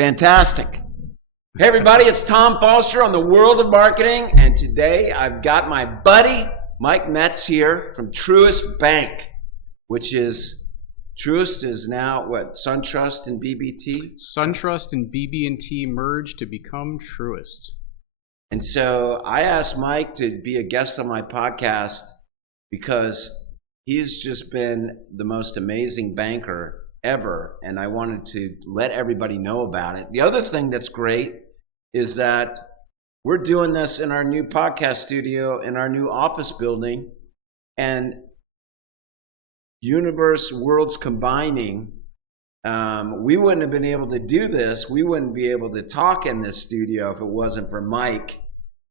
Fantastic. Hey everybody, it's Tom Foster on the World of Marketing, and today I've got my buddy Mike Metz here from Truist Bank, which is, Truist is now what, SunTrust and BB&T? SunTrust and BB&T merge to become Truist. And so I asked Mike to be a guest on my podcast because he's just been the most amazing banker ever, and I wanted to let everybody know about it. The other thing that's great is that we're doing this in our new podcast studio in our new office building, and universe worlds combining. We wouldn't have been able to do this. We wouldn't be able to talk in this studio if it wasn't for Mike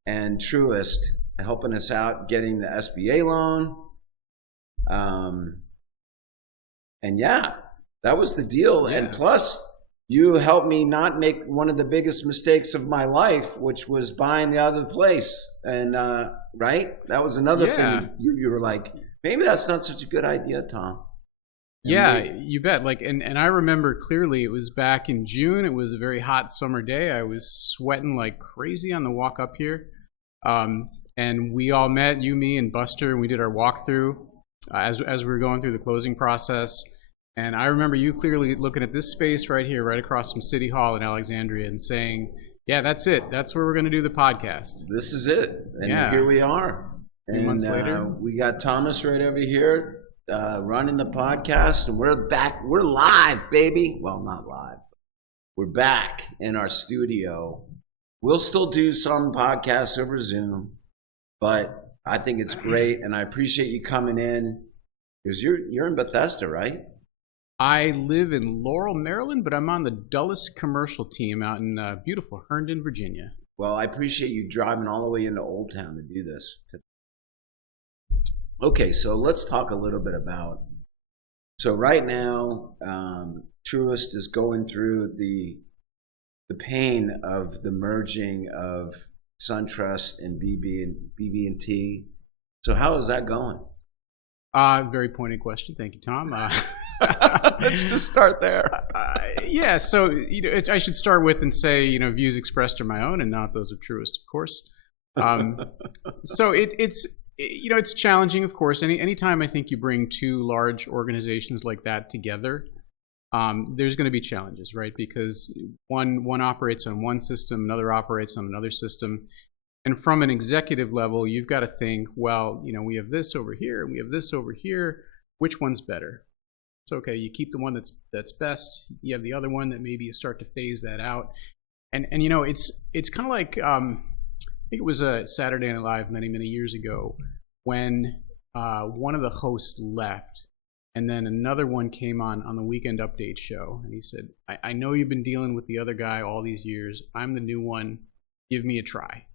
and Truist helping us out getting the SBA loan. And yeah, that was the deal. Yeah. And plus, you helped me not make one of the biggest mistakes of my life, which was buying the other place. And right? That was another thing. You were like, maybe that's not such a good idea, Tom. And yeah, you bet. Like, and I remember clearly it was back in June. It was a very hot summer day. I was sweating like crazy on the walk up here. And we all met, you, me, and Buster, and we did our walkthrough as we were going through the closing process. And I remember you clearly looking at this space right here, right across from City Hall in Alexandria, and saying, yeah, that's it. That's where we're going to do the podcast. This is it. And here we are. A few months later. We got Thomas right over here running the podcast, and we're back. We're live, baby. Well, not live. We're back in our studio. We'll still do some podcasts over Zoom, but I think it's great, and I appreciate you coming in, because you're in Bethesda, right? I live in Laurel, Maryland, but I'm on the Dulles commercial team out in beautiful Herndon, Virginia. Well, I appreciate you driving all the way into Old Town to do this. Okay, so let's talk a little bit about, so right now, Truist is going through the pain of the merging of SunTrust and BB&T. So how is that going? Very pointed question. Thank you, Tom. Let's just start there. Yeah, so I should start with and say, views expressed are my own and not those of Truist, of course. So it's challenging, of course. Anytime I think you bring two large organizations like that together, there's going to be challenges, right? Because one operates on one system, another operates on another system. And from an executive level, you've got to think, well, we have this over here and we have this over here. Which one's better? So, okay, you keep the one that's best. You have the other one that maybe you start to phase that out. And it's kind of like, I think it was a Saturday Night Live many, many years ago when one of the hosts left. And then another one came on the Weekend Update show. And he said, I know you've been dealing with the other guy all these years. I'm the new one. Give me a try.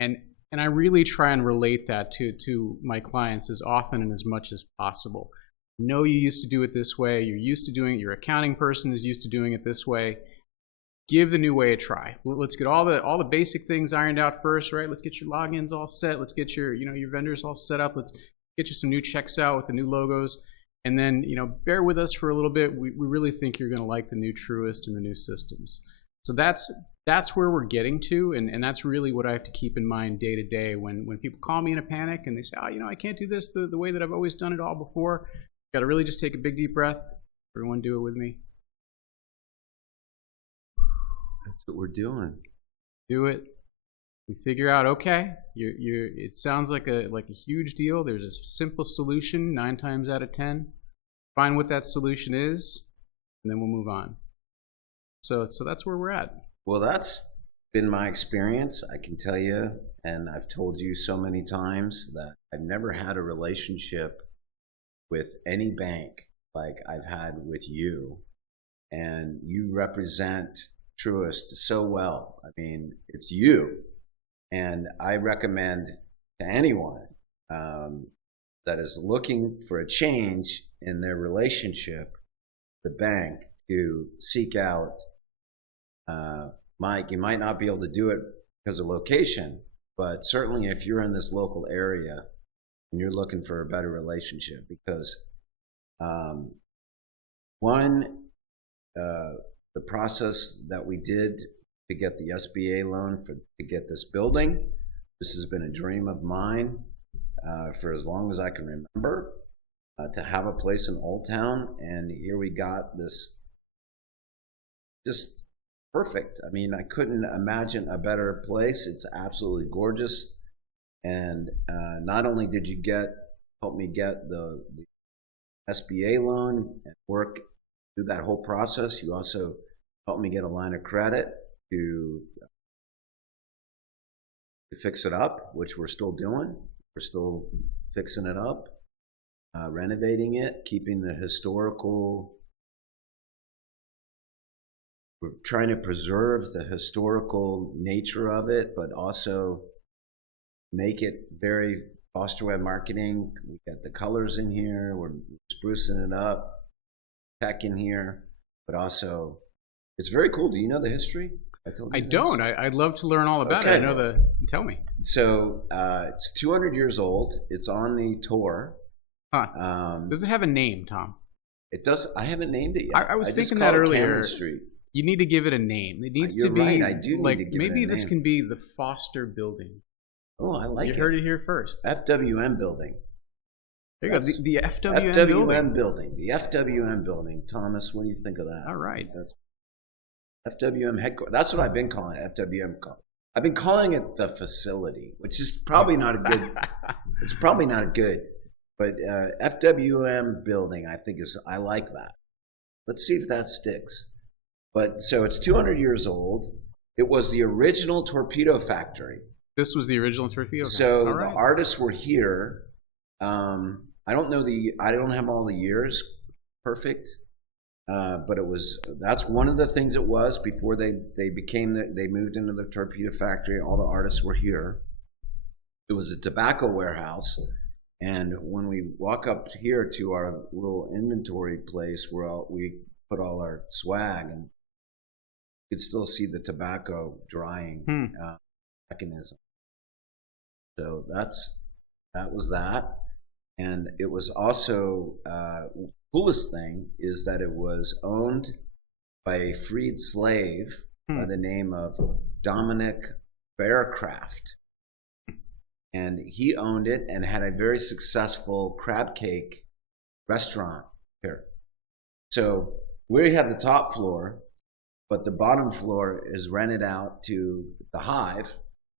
And I really try and relate that to my clients as often and as much as possible. No, you used to do it this way. You're used to doing it. Your accounting person is used to doing it this way. Give the new way a try. Let's get all the basic things ironed out first, right? Let's get your logins all set. Let's get your vendors all set up. Let's get you some new checks out with the new logos. And then, bear with us for a little bit. We really think you're going to like the new Truist and the new systems. So that's where we're getting to, and that's really what I have to keep in mind day to day when people call me in a panic and they say, I can't do this the way that I've always done it all before. Got to really just take a big deep breath. Everyone do it with me. That's what we're doing. Do it. We figure out, okay, it sounds like a huge deal. There's a simple solution 9 times out of 10. Find what that solution is, and then we'll move on. So that's where we're at. Well, that's been my experience. I can tell you, and I've told you so many times, that I've never had a relationship with any bank like I've had with you. And you represent Truist so well. I mean, it's you. And I recommend to anyone that is looking for a change in their relationship, the bank, to seek out Mike. You might not be able to do it because of location, but certainly if you're in this local area and you're looking for a better relationship, because one, the process that we did to get the SBA loan to get this building. This has been a dream of mine for as long as I can remember, to have a place in Old Town, and here we got this just perfect. I mean, I couldn't imagine a better place. It's absolutely gorgeous, and not only did you help me get the SBA loan and work through that whole process, you also helped me get a line of credit to fix it up, which we're still doing. We're still fixing it up, renovating it, keeping the historical. We're trying to preserve the historical nature of it, but also make it very Foster Web marketing. We got the colors in here. We're sprucing it up, tech in here, but also it's very cool. Do you know the history? I don't. I'd love to learn all about it. I know tell me. So it's 200 years old. It's on the tour. Huh. Does it have a name, Tom? It does. I haven't named it yet. I was thinking that earlier. You need to give it a name. It needs to be right. I do like need to give maybe it a this name. can be the Foster Building. Oh, I like it. You heard it here first. FWM Building. There you go. The FWM Building. The FWM Building. Thomas, what do you think of that? All right. That's FWM headquarters. That's what I've been calling it. FWM. I've been calling it the facility, which is probably not a good. It's probably not good, but FWM Building, I like that. Let's see if that sticks. But so it's 200 years old. It was the original torpedo factory. This was the original torpedo factory. So the artists were here. I don't have all the years perfect, but that's one of the things it was before they moved into the torpedo factory. All the artists were here. It was a tobacco warehouse, and when we walk up here to our little inventory place where we put all our swag, and you could still see the tobacco drying mechanism. So that was that. And it was also, coolest thing is that it was owned by a freed slave by the name of Dominic Faircraft. And he owned it and had a very successful crab cake restaurant here. So we have the top floor, but the bottom floor is rented out to the Hive,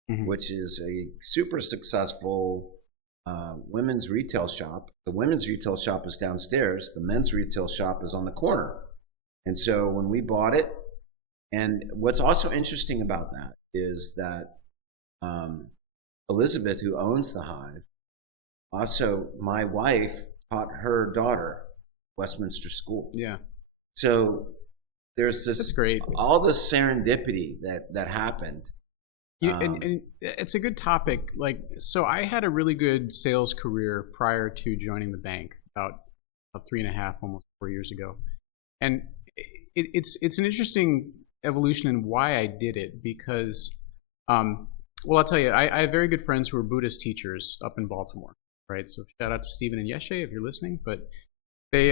which is a super successful women's retail shop. The women's retail shop is downstairs. The men's retail shop is on the corner. And so when we bought it, and what's also interesting about that is that Elizabeth, who owns the Hive, also my wife taught her daughter Westminster School. Yeah. So there's this That's great. All this serendipity that happened. And it's a good topic. Like, so I had a really good sales career prior to joining the bank about 3.5, almost 4 years ago. And it's an interesting evolution in why I did it because, well, I'll tell you, I have very good friends who are Buddhist teachers up in Baltimore, right? So shout out to Stephen and Yeshe if you're listening. But they,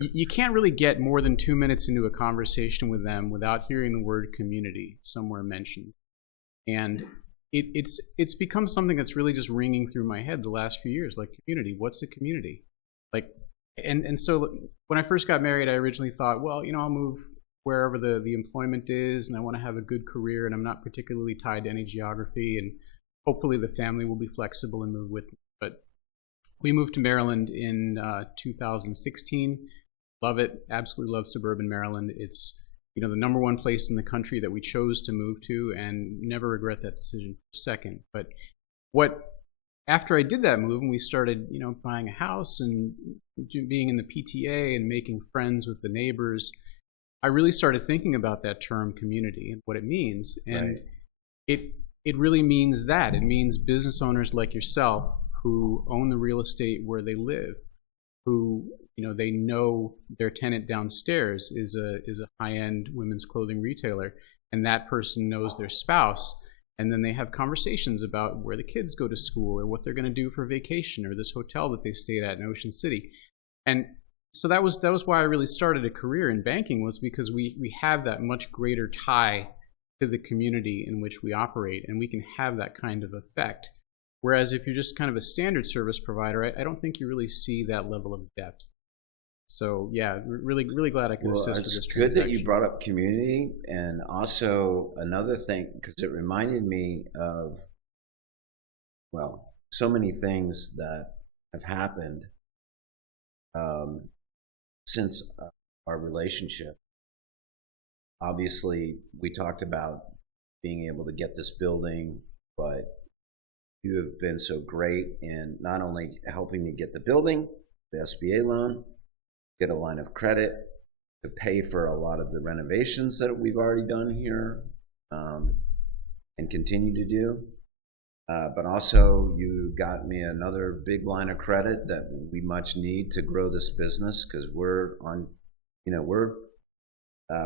you can't really get more than 2 minutes into a conversation with them without hearing the word community somewhere mentioned. And it's become something that's really just ringing through my head the last few years, like community. What's a community? Like, and so when I first got married, I originally thought, well, I'll move wherever the employment is, and I want to have a good career, and I'm not particularly tied to any geography, and hopefully the family will be flexible and move with me. But we moved to Maryland in 2016. Love it. Absolutely love suburban Maryland. It's the number one place in the country that we chose to move to, and never regret that decision for a second. But after I did that move and we started, buying a house and being in the PTA and making friends with the neighbors, I really started thinking about that term community and what it means. And it really means that. It means business owners like yourself who own the real estate where they live, who they know their tenant downstairs is a high-end women's clothing retailer, and that person knows their spouse, and then they have conversations about where the kids go to school or what they're going to do for vacation or this hotel that they stayed at in Ocean City. And So that was why I really started a career in banking, was because we have that much greater tie to the community in which we operate, and we can have that kind of effect. Whereas if you're just kind of a standard service provider, I don't think you really see that level of depth. So yeah, really glad I could assist with this It's good that you transaction. brought up community, and also another thing, because it reminded me of, well, so many things that have happened since our relationship. Obviously, we talked about being able to get this building, but you have been so great in not only helping me get the building, the SBA loan, get a line of credit to pay for a lot of the renovations that we've already done here, and continue to do. But also you got me another big line of credit that we much need to grow this business, because we're on,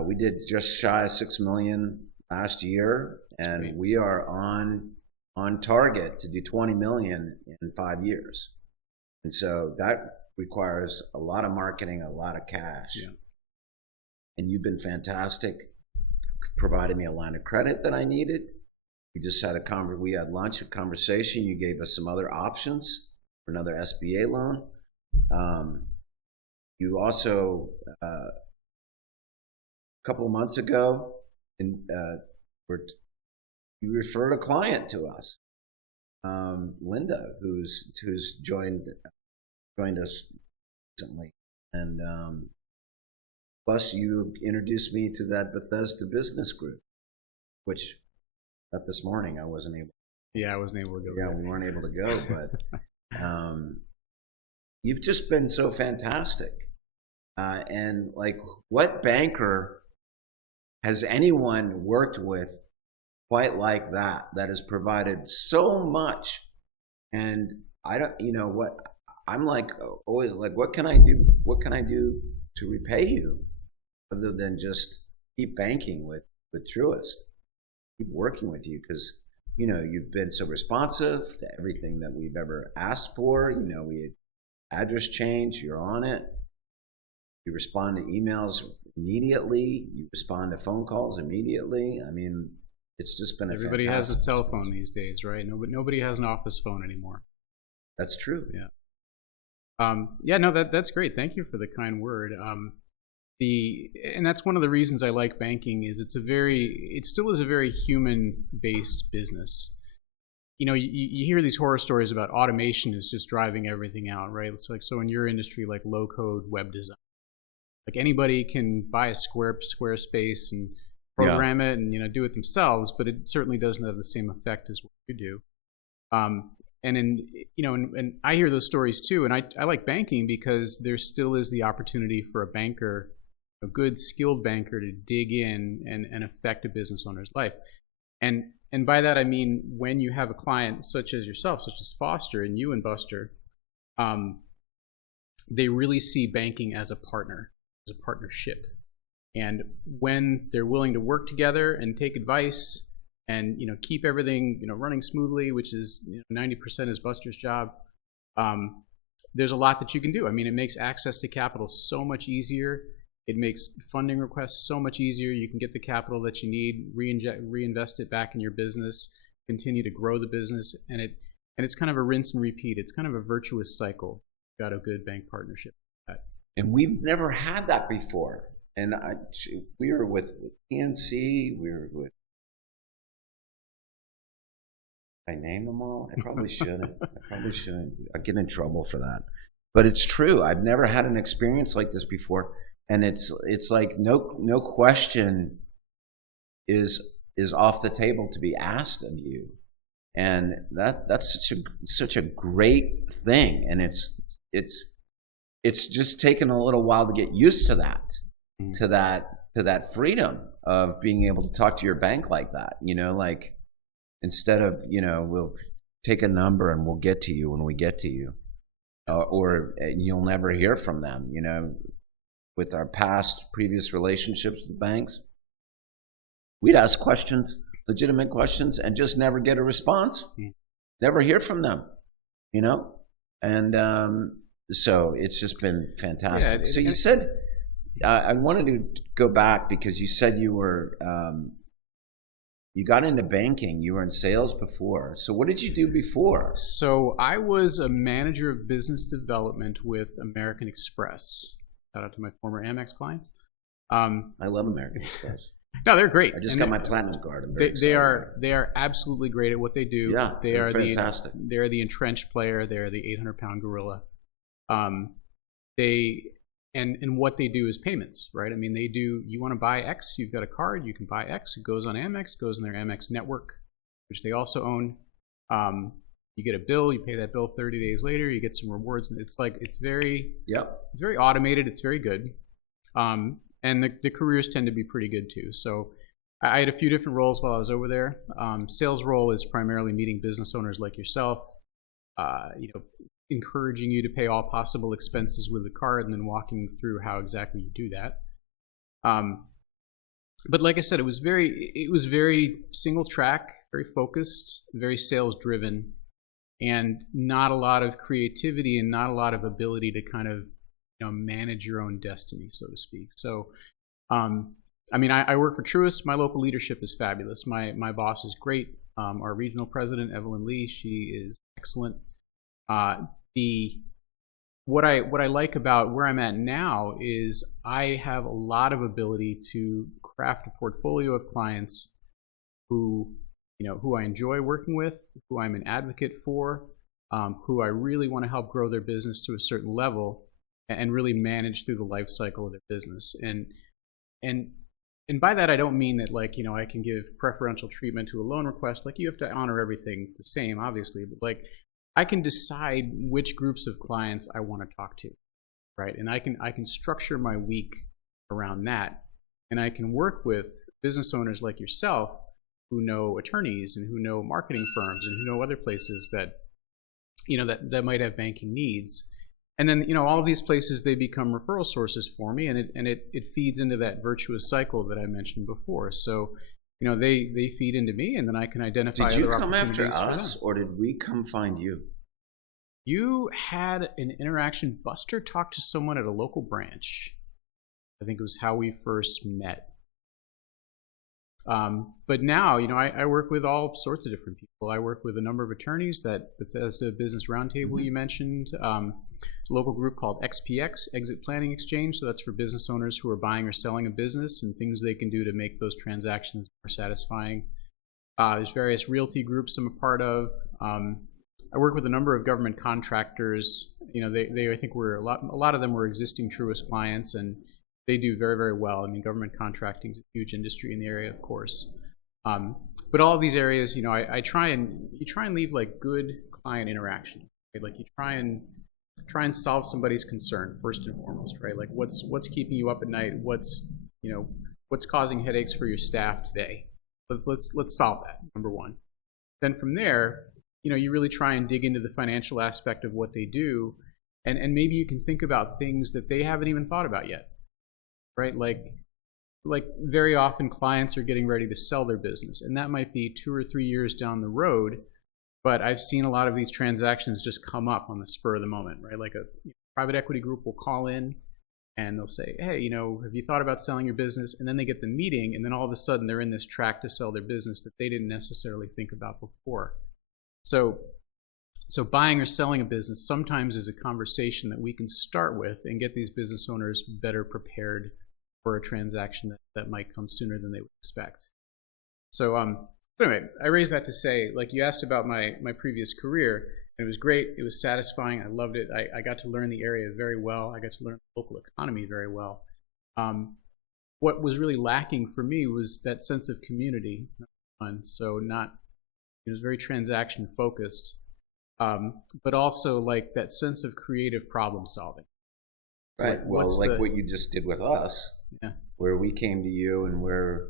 we did just shy of 6 million last year, and we are on target to do 20 million in 5 years. And so that requires a lot of marketing, a lot of cash. Yeah. And you've been fantastic, providing me a line of credit that I needed. We just had we had lunch, a conversation. You gave us some other options for another SBA loan. You also, a couple of months ago, you referred a client to us, Linda, who's joined us recently, and plus you introduced me to that Bethesda business group, which not this morning I wasn't able. Yeah, I wasn't able to go. Yeah, we weren't able to go, but you've just been so fantastic, and like, what banker has anyone worked with quite like that has provided so much? And I don't, what, I'm like, always like, what can I do to repay you other than just keep banking with Truist, keep working with you, because you've been so responsive to everything that we've ever asked for. We had address change, you're on it. You respond to emails immediately. You respond to phone calls immediately. I mean, it's just been Everybody has a cell phone these days, right? Nobody has an office phone anymore. That's true. Yeah. Yeah, no, that's great. Thank you for the kind word. And that's one of the reasons I like banking, is it still is a very human-based business. You hear these horror stories about automation is just driving everything out, right? It's like, so in your industry, like low-code web design, like anybody can buy a Squarespace and program it and do it themselves, but it certainly doesn't have the same effect as what you do. And I hear those stories too, and I like banking because there still is the opportunity for a banker, a good skilled banker, to dig in and affect a business owner's life. And by that I mean, when you have a client such as yourself, such as Foster and you and Buster, they really see banking as a partner, as a partnership. And when they're willing to work together and take advice and keep everything running smoothly, which is 90% is Buster's job, there's a lot that you can do. I mean, it makes access to capital so much easier. It makes funding requests so much easier. You can get the capital that you need, reinvest it back in your business, continue to grow the business, and it's kind of a rinse and repeat. It's kind of a virtuous cycle. Got a good bank partnership. And we've never had that before. And we were with PNC, we were with, I name them all? I probably shouldn't. I get in trouble for that. But it's true. I've never had an experience like this before. And it's like no question is off the table to be asked of you. And that's such a great thing. And it's just taken a little while to get used to that. To that freedom of being able to talk to your bank like that, like, instead of we'll take a number and we'll get to you when we get to you, or you'll never hear from them. With our previous relationships with banks, we'd ask questions, legitimate questions, and just never get a response. Never hear from them, and So it's just been fantastic. Yeah, So you said, I wanted to go back because you said you were, you got into banking. You were in sales before. So what did you do before? So I was a manager of business development with American Express. Shout out to my former Amex clients. I love American Express. No, they're great. I just got my platinum card. I'm very they excited. are absolutely great at what they do. Yeah, they they're are fantastic. They're the entrenched player. They're the 800-pound gorilla. And what they do is payments, right? I mean, they do. You want to buy X, you've got a card, you can buy X. It goes on Amex, goes in their Amex network, which they also own. You get a bill, you pay that bill 30 days later, you get some rewards, and it's very automated. It's very good. And the careers tend to be pretty good too. So I had a few different roles while I was over there. Sales role is primarily meeting business owners like yourself, encouraging you to pay all possible expenses with the card and then walking through how exactly you do that. But like I said, it was very single track, very focused, very sales driven, and not a lot of creativity and not a lot of ability to kind of manage your own destiny, so to speak. So, I mean, I work for Truist. My local leadership is fabulous. My boss is great. Our regional president, Evelyn Lee, she is excellent. What I like about where I'm at now is I have a lot of ability to craft a portfolio of clients who I enjoy working with, who I'm an advocate for, who I really want to help grow their business to a certain level and really manage through the life cycle of their business. And by that I don't mean that I can give preferential treatment to a loan request. Like, you have to honor everything the same, obviously, but I can decide which groups of clients I want to talk to, right? And I can structure my week around that, and I can work with business owners like yourself who know attorneys and who know marketing firms and who know other places that that might have banking needs. And then all of these places, they become referral sources for me, and it feeds into that virtuous cycle that I mentioned before. So they feed into me, and then I can identify other opportunities. Did you come after us, or did we come find you? You had an interaction. Buster talked to someone at a local branch. I think it was how we first met. But now, I work with all sorts of different people. I work with a number of attorneys. That Bethesda Business Roundtable you mentioned, a local group called XPX, Exit Planning Exchange. So that's for business owners who are buying or selling a business and things they can do to make those transactions more satisfying. There's various realty groups I'm a part of. I work with a number of government contractors. They I think a lot of them were existing Truist clients, and they do very, very well. I mean, government contracting is a huge industry in the area, of course. But all of these areas, I try and leave good client interaction. Right? Like, you try and solve somebody's concern first and foremost, right? Like, what's keeping you up at night? What's causing headaches for your staff today? Let's solve that, number one. Then from there, you really try and dig into the financial aspect of what they do, and maybe you can think about things that they haven't even thought about yet. Right, like very often clients are getting ready to sell their business, and that might be 2 or 3 years down the road. But I've seen a lot of these transactions just come up on the spur of the moment, right? Like a private equity group will call in, and they'll say, "Hey, have you thought about selling your business?" And then they get the meeting, and then all of a sudden they're in this track to sell their business that they didn't necessarily think about before. So buying or selling a business sometimes is a conversation that we can start with and get these business owners better prepared for a transaction that might come sooner than they would expect. So but anyway, I raised that to say, you asked about my previous career, and it was great. It was satisfying. I loved it. I got to learn the area very well. I got to learn the local economy very well. What was really lacking for me was that sense of community. So it was very transaction focused, but also that sense of creative problem solving. Right. Well, what you just did with us, where we came to you and where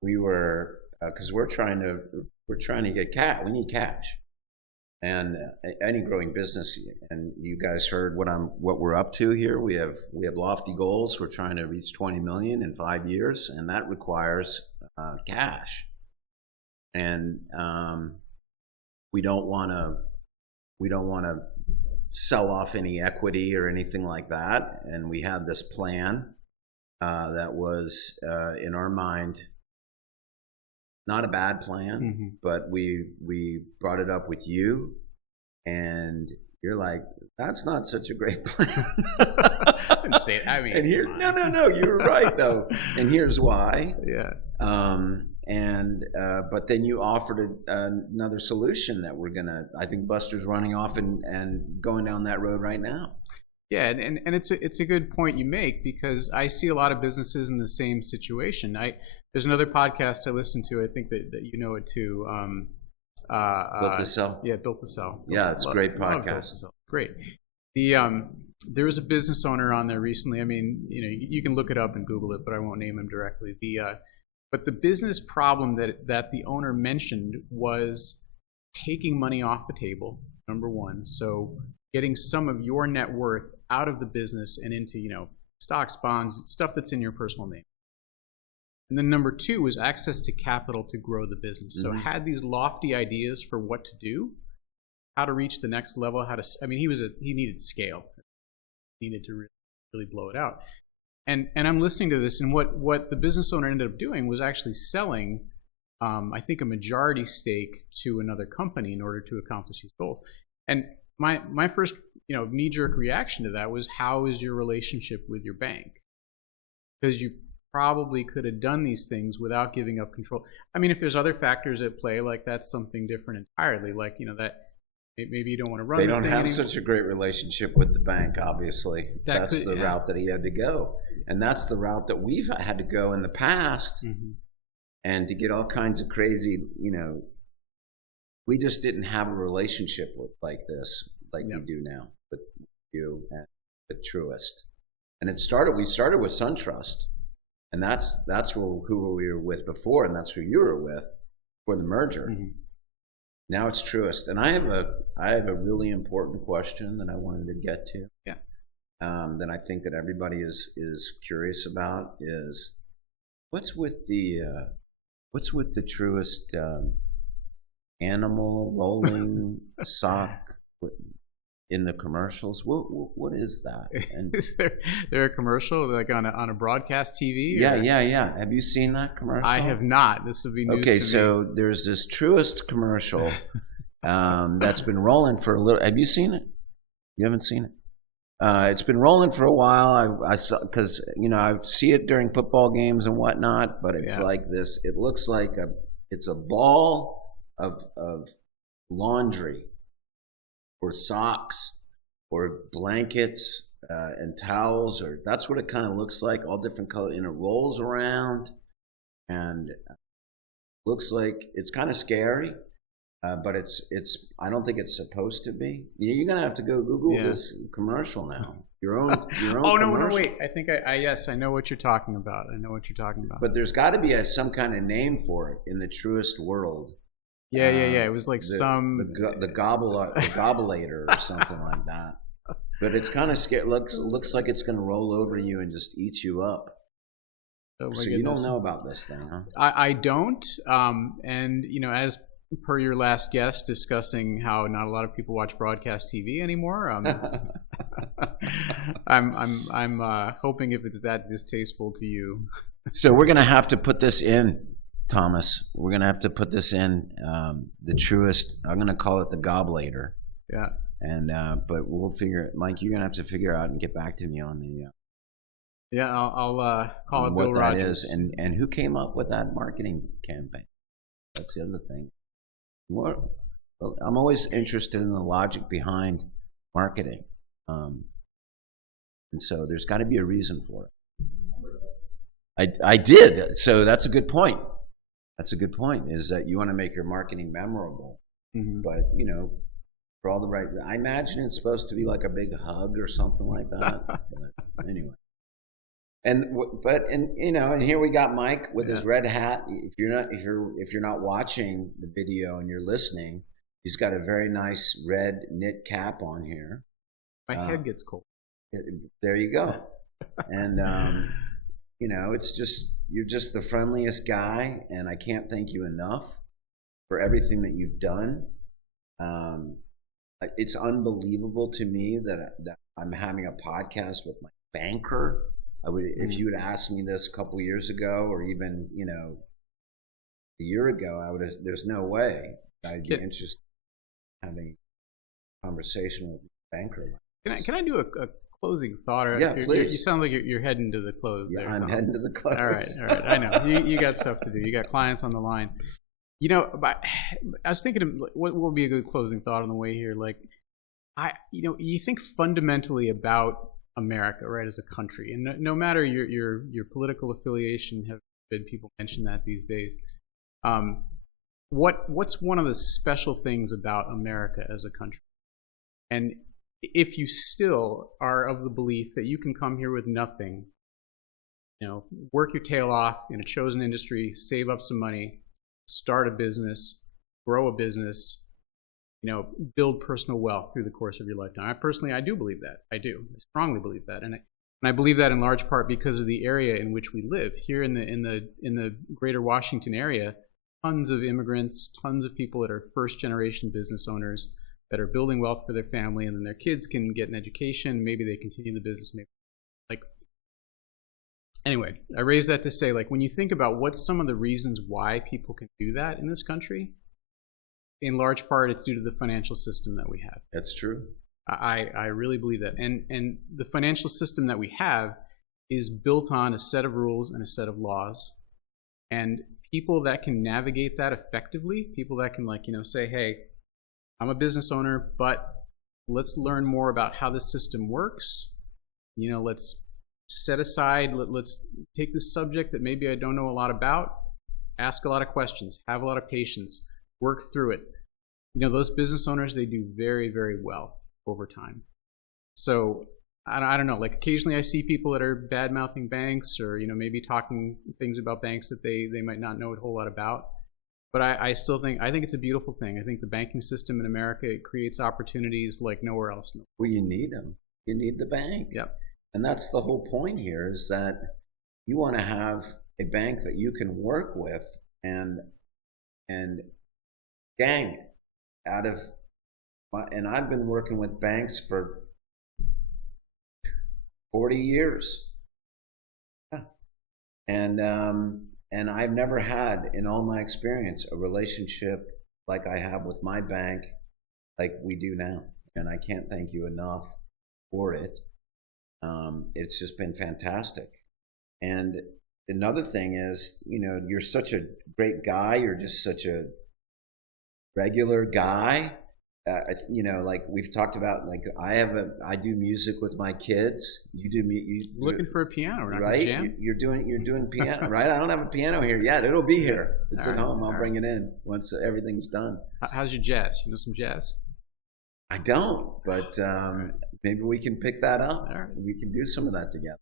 we were, because we're trying to get cash. We need cash, and any growing business. And you guys heard what we're up to here. We have lofty goals. We're trying to reach 20 million in 5 years, and that requires cash. And we don't want to sell off any equity or anything like that. And we had this plan that was, in our mind, not a bad plan, but we brought it up with you, and you're like, that's not such a great plan. I didn't say it. I mean, and here, no, you were right though, and here's why. Yeah. But then you offered another solution that we're gonna. I think Buster's running off and going down that road right now. Yeah, and it's a good point you make, because I see a lot of businesses in the same situation. There's another podcast I listen to. I think that you know it too. Built to Sell. Yeah, Built to Sell. Yeah, it's a great podcast. Great. There was a business owner on there recently. I mean, you can look it up and Google it, but I won't name him directly. But the business problem that the owner mentioned was taking money off the table, number one. So getting some of your net worth out of the business and into, stocks, bonds, stuff that's in your personal name. And then number two was access to capital to grow the business. So had these lofty ideas for what to do, how to reach the next level, he needed scale. He needed to really blow it out. And I'm listening to this, and what the business owner ended up doing was actually selling, I think, a majority stake to another company in order to accomplish these goals. And my first, knee-jerk reaction to that was, how is your relationship with your bank? Because you probably could have done these things without giving up control. I mean, if there's other factors at play, like that's something different entirely. Like, that maybe you don't want to run. They don't have such a great relationship with the bank, obviously. That's the route that he had to go. And that's the route that we've had to go in the past. And to get all kinds of crazy, we just didn't have a relationship like this, like we do now with you and with Truist. And we started with SunTrust. And that's who we were with before, and that's who you were with for the merger. Now it's Truist, and I have a really important question that I wanted to get to. Yeah. That I think that everybody is curious about is what's with the Truist animal rolling sock in the commercials? What is that? And is there a commercial like on a broadcast TV? Yeah. Have you seen that commercial? I have not. This will be news to me. Okay, so there's this Truist commercial that's been rolling for a little. Have you seen it? You haven't seen it? It's been rolling for a while. I saw, because I see it during football games and whatnot. But it's like this. It looks like it's a ball of laundry, or socks, or blankets, and towels, or that's what it kind of looks like, all different colors, and it rolls around, and looks like it's kind of scary, but it's. I don't think it's supposed to be. You're gonna have to go Google this commercial now. Your own. Oh no, wait! I think yes, I know what you're talking about. But there's got to be some kind of name for it in the Truist world. Yeah. It was like the gobbleator or something like that. But it's kind of scary. Looks like it's going to roll over you and just eat you up. Oh, so you don't know about this thing, huh? I don't. And as per your last guest discussing how not a lot of people watch broadcast TV anymore, I'm hoping if it's that distasteful to you. So we're going to have to put this in. Thomas, we're going to have to put this in the Truist. I'm going to call it the gobbleator. Yeah. And but we'll figure it. Mike, you're going to have to figure out and get back to me on the. Yeah, I'll call it what Bill that Rogers. is and who came up with that marketing campaign. That's the other thing. I'm always interested in the logic behind marketing, and so there's got to be a reason for it. I did. So that's a good point. That's a good point, is that you want to make your marketing memorable. But, for all the right, I imagine it's supposed to be like a big hug or something like that. But anyway. And here we got Mike with his red hat. If you're not watching the video and you're listening, he's got a very nice red knit cap on here. My head gets cold. There you go. And, it's just, you're just the friendliest guy, and I can't thank you enough for everything that you've done. it's unbelievable to me that I'm having a podcast with my banker. If you had asked me this a couple years ago, or even a year ago, there's no way I'd be interested in having a conversation with my banker. Can I do a closing thought? Or Yeah, please. You sound like you're heading to the close there. I'm heading to the close. All right. I know you got stuff to do. You got clients on the line. But I was thinking of what would be a good closing thought on the way here. Like, you think fundamentally about America, right, as a country, and no matter your political affiliation, have been people mention that these days. What's one of the special things about America as a country? And if you still are of the belief that you can come here with nothing, work your tail off in a chosen industry, save up some money, start a business, grow a business, build personal wealth through the course of your lifetime. I do believe that. I strongly believe that, and I believe that in large part because of the area in which we live here in the greater Washington area. Tons of immigrants, tons of people that are first generation business owners that are building wealth for their family, and then their kids can get an education. Maybe they continue the business. Anyway, I raise that to say, when you think about what's some of the reasons why people can do that in this country, in large part, it's due to the financial system that we have. That's true. I really believe that. And the financial system that we have is built on a set of rules and a set of laws. And people that can navigate that effectively, people that can say, hey, I'm a business owner, but let's learn more about how the system works. Let's set aside, let's take this subject that maybe I don't know a lot about, ask a lot of questions, have a lot of patience, work through it. Those business owners, they do very, very well over time. So I don't know, occasionally I see people that are bad-mouthing banks, or maybe talking things about banks that they might not know a whole lot about. But I still think it's a beautiful thing. I think the banking system in America, it creates opportunities like nowhere else. Well, you need them. You need the bank. Yep. And that's the whole point here, is that you want to have a bank that you can work with and gang and I've been working with banks for 40 years. And I've never had, in all my experience, a relationship like I have with my bank, like we do now. And I can't thank you enough for it. It's just been fantastic. And another thing is, you're such a great guy. You're just such a regular guy. We've talked about, I do music with my kids. You do looking for a piano, right? Jam? You're doing piano, right? I don't have a piano here yet. It'll be here. It's at home. I'll bring it in once everything's done. How's your jazz? You know some jazz? I don't, but maybe we can pick that up. All right. We can do some of that together.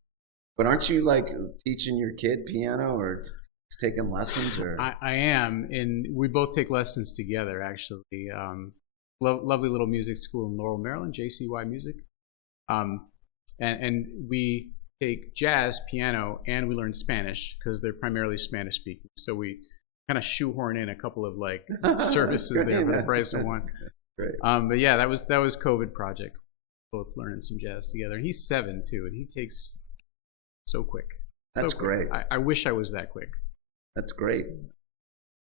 But aren't you teaching your kid piano, or taking lessons? Or I am, and we both take lessons together, actually. Lovely little music school in Laurel, Maryland, JCY Music. And we take jazz, piano, and we learn Spanish because they're primarily Spanish speaking. So we kind of shoehorn in a couple of services there for the price of one. Great. But yeah, that was COVID project. Both learning some jazz together. And he's 7 too, and he takes so quick. That's great. I wish I was that quick. That's great.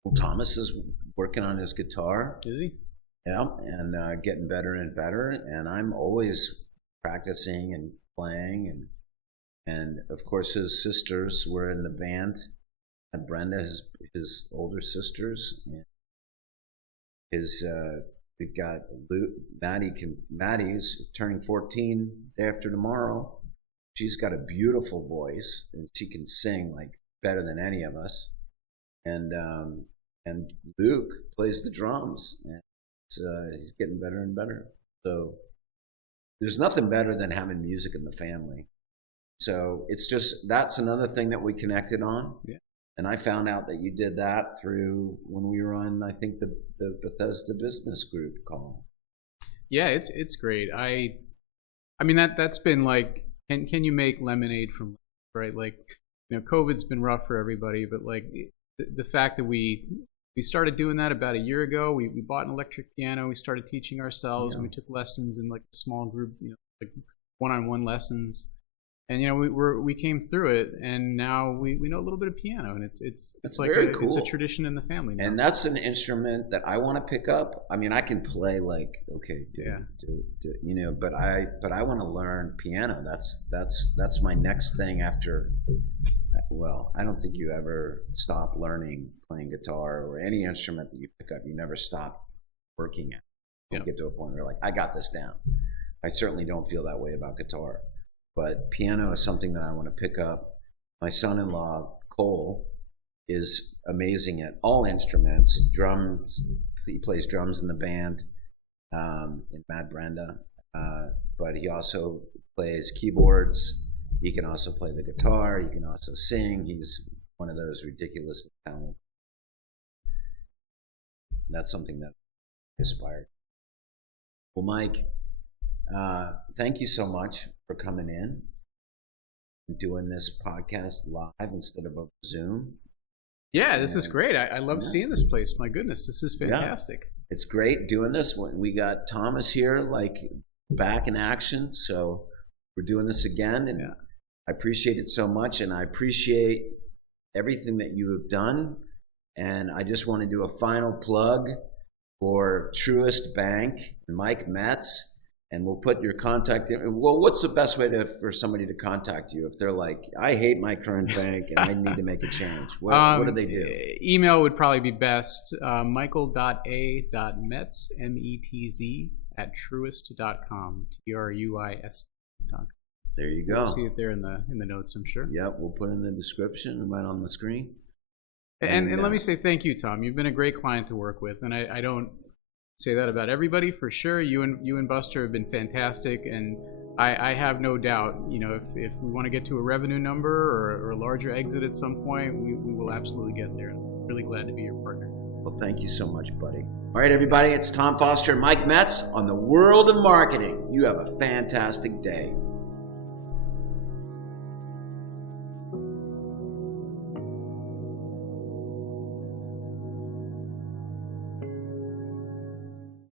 Well, Thomas is working on his guitar. Is he? Yeah, and getting better and better. And I'm always practicing and playing. And of course, his sisters were in the band. And Brenda, his older sisters. And we've got Luke, Maddie's turning 14 day after tomorrow. She's got a beautiful voice, and she can sing better than any of us. And Luke plays the drums, and he's getting better and better. So there's nothing better than having music in the family. So that's another thing that we connected on. Yeah. And I found out that you did that through when we were on, I think, the Bethesda Business Group call. Yeah, it's great. I mean that's been can you make lemonade from, right? COVID's been rough for everybody, but the fact that we we started doing that about a year ago. We bought an electric piano. We started teaching ourselves, and we took lessons in like a small group, like one-on-one lessons. And we came through it, and now we know a little bit of piano, and it's like cool. It's a tradition in the family now. And that's an instrument that I want to pick up. I mean, I can play like but I want to learn piano. That's my next thing after. Well, I don't think you ever stop playing guitar or any instrument that you pick up. You never stop working at. You get to a point where you're like, I got this down. I certainly don't feel that way about guitar. But piano is something that I want to pick up. My son-in-law, Cole, is amazing at all instruments. Drums, he plays drums in the band, in Mad Brenda. But he also plays keyboards. He can also play the guitar. He can also sing. He's one of those ridiculous talents. That's something that inspired. Well, Mike, thank you so much for coming in and doing this podcast live instead of over Zoom. Yeah, this is great. I love seeing this place. My goodness, this is fantastic. Yeah, it's great doing this. We got Thomas here, like back in action. So we're doing this again, and I appreciate it so much, and I appreciate everything that you have done. And I just want to do a final plug for Truist Bank and Mike Metz. And we'll put your contact in. Well, what's the best way for somebody to contact you if they're like, I hate my current bank and I need to make a change? What do they do? Email would probably be best. Michael.a.metz, METZ, @truist.com, TRUIST.com. There you go. You'll see it there in the notes, I'm sure. Yep, we'll put it in the description and right on the screen. And let me say thank you, Tom. You've been a great client to work with, and I don't say that about everybody for sure. You and Buster have been fantastic, and I have no doubt, if we want to get to a revenue number or a larger exit at some point, we will absolutely get there. I'm really glad to be your partner. Well, thank you so much, buddy. All right, everybody, it's Tom Foster and Mike Metz on the World of Marketing. You have a fantastic day.